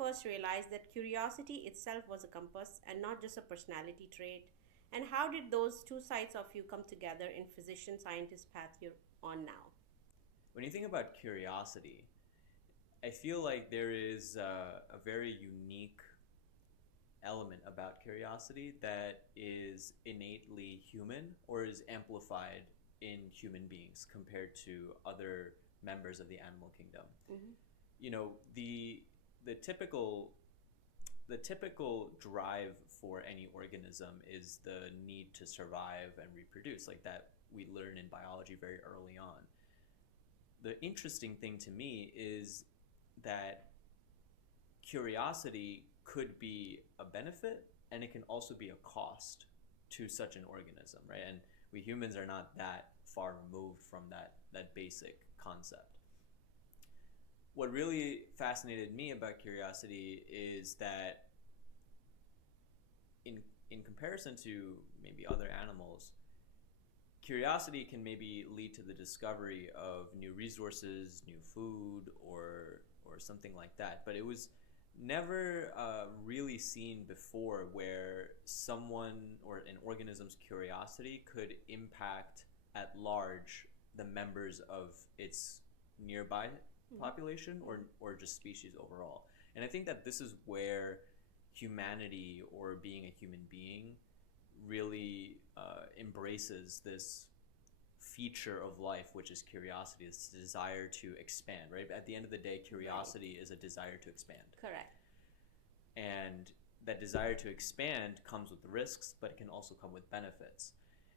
first realize that curiosity itself was a compass and not just a personality trait? And how did those two sides of you come together in physician scientist path you're on now? When you think about curiosity, I feel like there is a very unique element about curiosity that is innately human or is amplified in human beings compared to other members of the animal kingdom. Hmm. You know, the typical the typical drive for any organism is the need to survive and reproduce, like that we learn in biology very early on. The interesting thing to me is that curiosity could be a benefit and it can also be a cost to such an organism, right? And we humans are not that far removed from that basic concept. What really fascinated me about curiosity is that in in comparison to maybe other animals, curiosity can maybe lead to the discovery of new resources, new food, or something like that. But it was never really seen before where someone or an organism's curiosity could impact at large the members of its nearby Hmm. population or just species overall. And I think that this is where humanity or being a human being really embraces this feature of life, which is curiosity, this desire to expand, right? At the end of the day, Right. curiosity is a desire to expand. Correct. And that desire to expand comes with risks, but it can also come with benefits.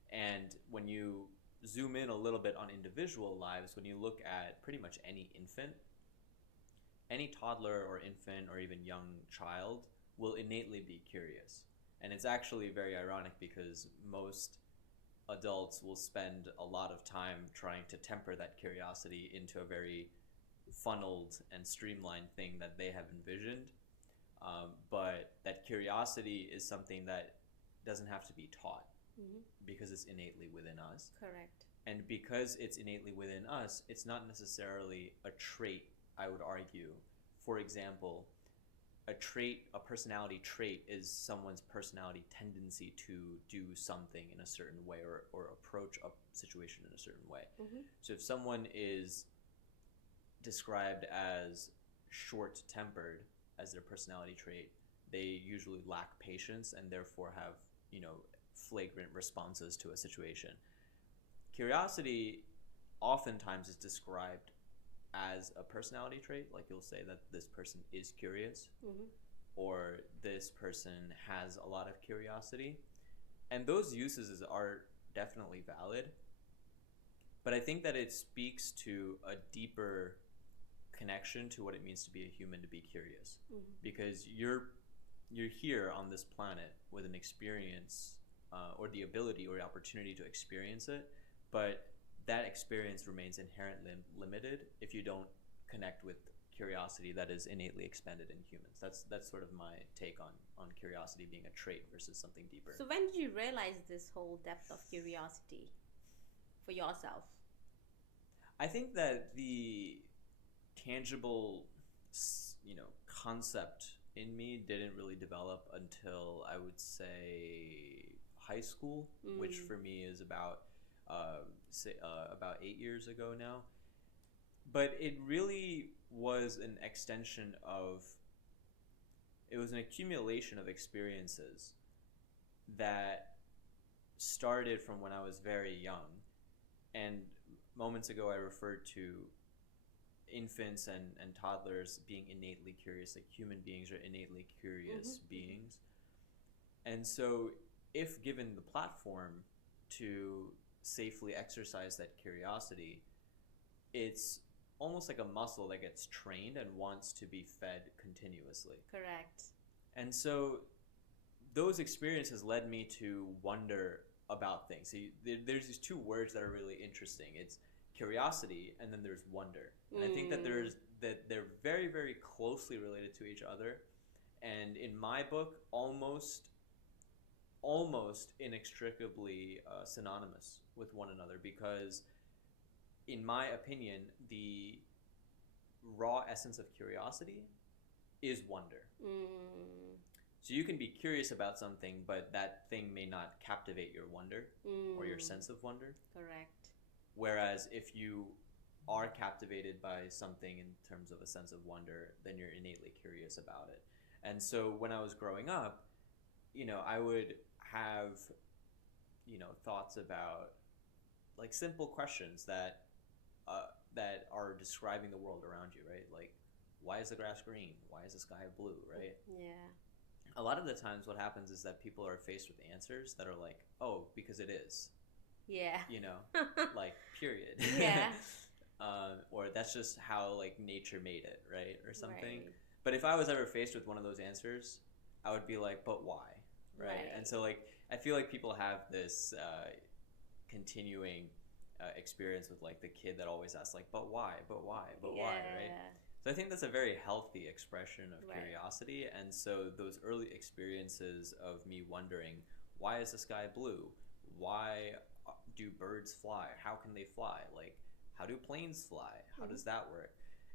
And when you zoom in a little bit on individual lives, when you look at pretty much any infant, any toddler or infant or even young child will innately be curious. And it's actually very ironic because most adults will spend a lot of time trying to temper that curiosity into a very funneled and streamlined thing that they have envisioned. But that curiosity is something that doesn't have to be taught Hmm. because it's innately within us. Correct. And because it's innately within us, it's not necessarily a trait, I would argue. For example, a personality trait is someone's personality tendency to do something in a certain way or approach a situation in a certain way. Hmm. So if someone is described as short tempered as their personality trait, they usually lack patience and therefore have, flagrant responses to a situation. Curiosity oftentimes is described as a personality trait, like you'll say that this person is curious Hmm. or this person has a lot of curiosity. And those uses are definitely valid, but I think that it speaks to a deeper connection to what it means to be a human, to be curious, Hmm. because you're here on this planet with an experience or the ability or the opportunity to experience it, but that experience remains inherently limited if you don't connect with curiosity that is innately expended in humans. That's sort of my take on curiosity being a trait versus something deeper. So, when did you realize this whole depth of curiosity for yourself? I think that the tangible, concept in me didn't really develop until I would say high school, which Mm. for me is about about 8 years ago now. But it really was an extension of it was an accumulation of experiences that started from when I was very young. And moments ago, I referred to infants and toddlers being innately curious, like human beings are innately Hmm. curious Hmm. beings. And so, if given the platform to safely exercise that curiosity, it's almost like a muscle that gets trained and wants to be fed continuously. Correct. And so, those experiences led me to wonder about things. So there's these two words that are really interesting. It's curiosity, and then there's wonder. And I think that Mm. they're very very closely related to each other. And in my book, almost inextricably synonymous with one another, because in my opinion, the raw essence of curiosity is wonder. Mm. So you can be curious about something, but that thing may not captivate your wonder or your sense of wonder. Correct. Whereas if you are captivated by something in terms of a sense of wonder, then you're innately curious about it. And so when I was growing up, I would have, thoughts about like simple questions that are describing the world around you, right? Like, why is the grass green? Why is the sky blue, right? Yeah. A lot of the times what happens is that people are faced with answers that are like, oh, because it is, Yeah. like, period. Yeah. Or that's just how like nature made it, right? Or something. Right. But if I was ever faced with one of those answers, I would be like, but why? Right? And so like I feel like people have this continuing experience with like the kid that always asks like, but why? But why? But why? Right? So I think that's a very healthy expression of Right. curiosity. And so those early experiences of me wondering, why is the sky blue? Why do birds fly? How can they fly? Like, how do planes fly? How does that work?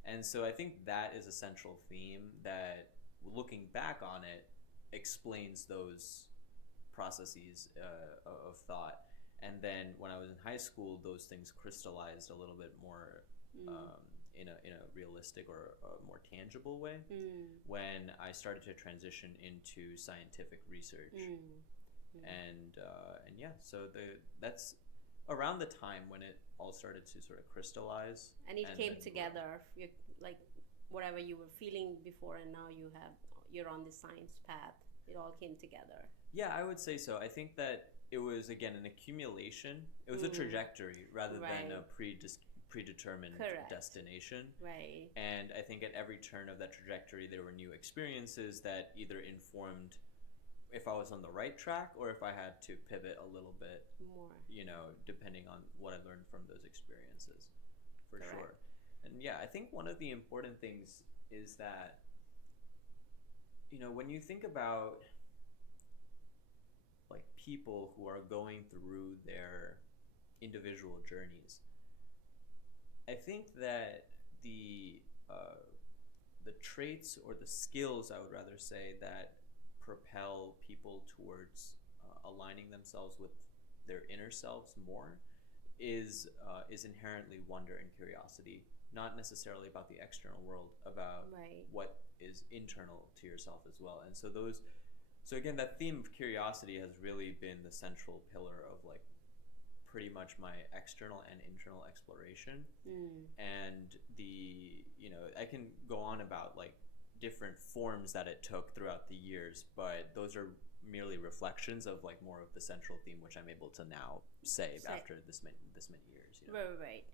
And so I think that is a central theme that, looking back on it, explains those processes of thought. And then when I was in high school, those things crystallized a little bit more in a realistic or a more tangible way when I started to transition into scientific research. And yeah, so that's around the time when it all started to sort of crystallize. And it came then together, like whatever you were feeling before, and now you're on the science path. It all came together. Yeah, I would say so. I think that it was, again, an accumulation. It was a trajectory rather than a predetermined Correct. destination. Right. And I think at every turn of that trajectory, there were new experiences that either informed if I was on the right track or if I had to pivot a little bit More. Depending on what I learned from those experiences, for Correct. sure. And yeah, I think one of the important things is that, when you think about like people who are going through their individual journeys, I think that the traits or the skills, I would rather say, that propel people towards aligning themselves with their inner selves more is inherently wonder and curiosity, not necessarily about the external world, about what is internal to yourself as well. And so again, that theme of curiosity has really been the central pillar of like pretty much my external and internal exploration. And I can go on about like different forms that it took throughout the years, but those are merely reflections of like more of the central theme, which I'm able to now say after this many years. Right.